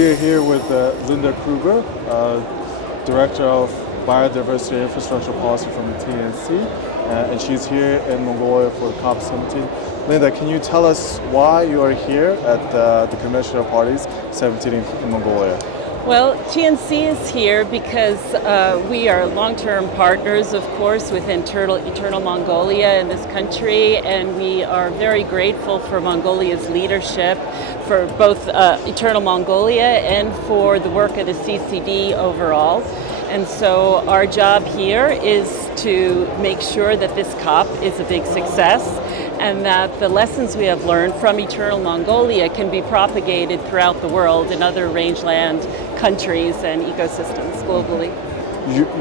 we're here with Linda Krueger, Director of Biodiversity and Infrastructure Policy from the TNC, and she's here in Mongolia for COP17. Linda, can you tell us why you are here at the Convention of Parties 17 in Mongolia? Well, TNC is here because we are long-term partners, of course, with Eternal Mongolia in this country, and we are very grateful for Mongolia's leadership, for both Eternal Mongolia and for the work of the CCD overall. And so our job here is to make sure that this COP is a big success and that the lessons we have learned from Eternal Mongolia can be propagated throughout the world in other rangeland countries and ecosystems globally.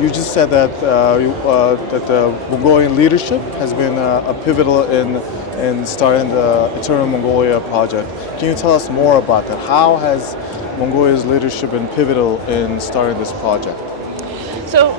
You just said that that the Mongolian leadership has been pivotal in starting the Eternal Mongolia project. Can you tell us more about that? How has Mongolia's leadership been pivotal in starting this project? So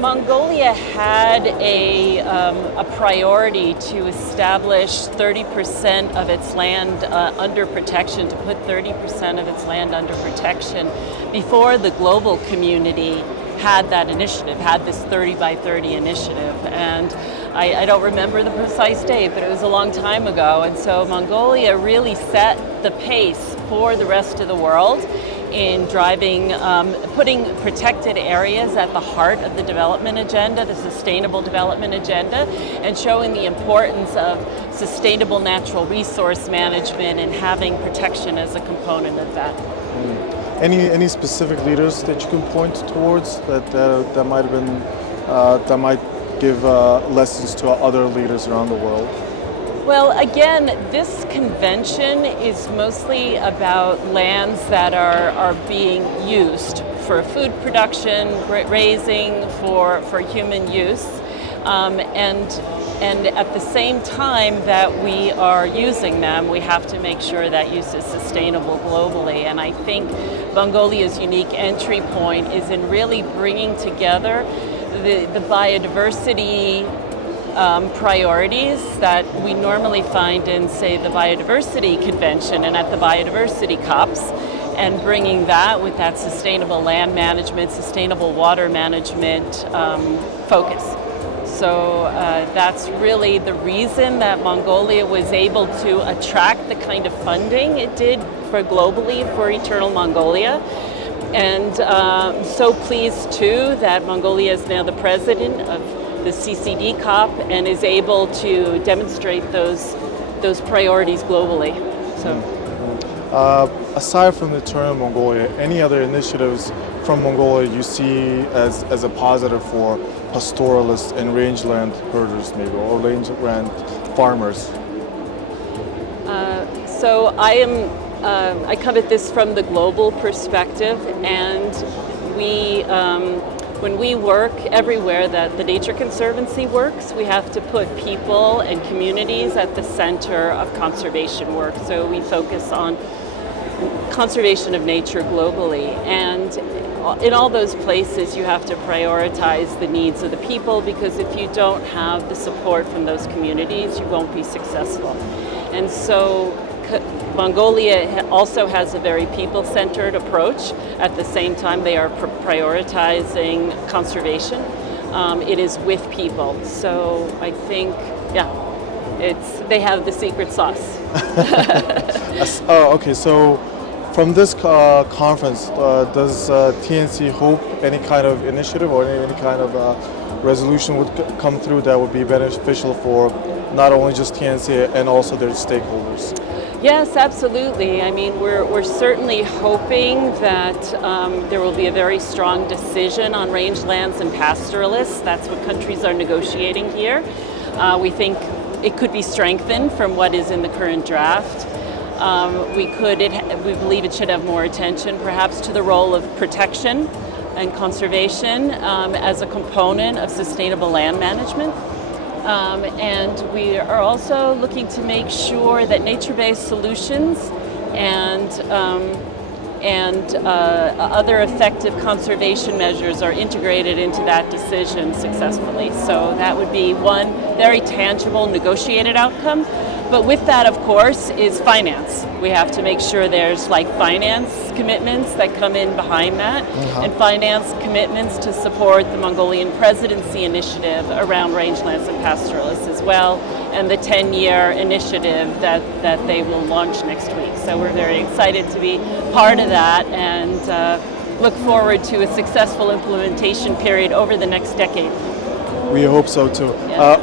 Mongolia had a priority to establish 30% of its land under protection, to put 30% of its land under protection before the global community had that initiative, had this 30 by 30 initiative. And I don't remember the precise date, but it was a long time ago. And so Mongolia really set the pace for the rest of the world in driving, putting protected areas at the heart of the development agenda, the sustainable development agenda, and showing the importance of sustainable natural resource management and having protection as a component of that. Any specific leaders that you can point towards that might have been that might give lessons to other leaders around the world? Well, again, this convention is mostly about lands that are being used for food production, raising, for human use, and at the same time that we are using them, we have to make sure that use is sustainable globally. And I think Mongolia's unique entry point is in really bringing together the biodiversity priorities that we normally find in, say, the Biodiversity Convention and at the Biodiversity COPs, and bringing that with that sustainable land management, sustainable water management focus. So that's really the reason that Mongolia was able to attract the kind of funding it did for globally for Eternal Mongolia. And so pleased too that Mongolia is now the president of the CCD COP and is able to demonstrate those priorities globally. So, aside from the Eternal Mongolia, any other initiatives from Mongolia you see as a positive for pastoralists and rangeland herders, maybe, or rangeland farmers? So I come at this from the global perspective, and when we work everywhere that the Nature Conservancy works, we have to put people and communities at the center of conservation work. So we focus on conservation of nature globally. And in all those places, you have to prioritize the needs of the people, because if you don't have the support from those communities, you won't be successful. And so Mongolia also has a very people-centered approach. At the same time, they are prioritizing conservation. It is with people. So I think, they have the secret sauce. Okay, so from this conference, does TNC hope any kind of initiative or any kind of resolution would come through that would be beneficial for not only just TNC and also their stakeholders? Yes, absolutely. I mean, we're certainly hoping that there will be a very strong decision on rangelands and pastoralists. That's what countries are negotiating here. We think it could be strengthened from what is in the current draft. We believe it should have more attention, perhaps, to the role of protection and conservation as a component of sustainable land management. And we are also looking to make sure that nature-based solutions and other effective conservation measures are integrated into that decision successfully. So that would be one very tangible negotiated outcome. But with that, of course, is finance. We have to make sure there's like finance commitments that come in behind that, and finance commitments to support the Mongolian presidency initiative around rangelands and pastoralists as well, and the 10-year initiative that they will launch next week. So we're very excited to be part of that, and look forward to a successful implementation period over the next decade. We hope so too. Yeah.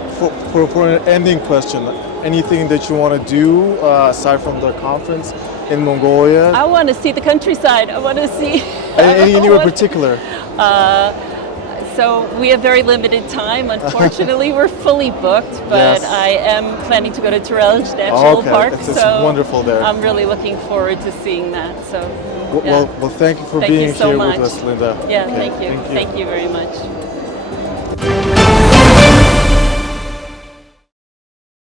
For an ending question, anything that you want to do aside from the conference in Mongolia? I want to see the countryside. I want to see. Anywhere in particular? So we have very limited time. Unfortunately, we're fully booked, but Yes. I am planning to go to Turelj National Park. It's wonderful there. I'm really looking forward to seeing that. So, Well, thank you for Thank being you so here much. with us, Linda. Yeah, Okay, thank you. Thank you very much.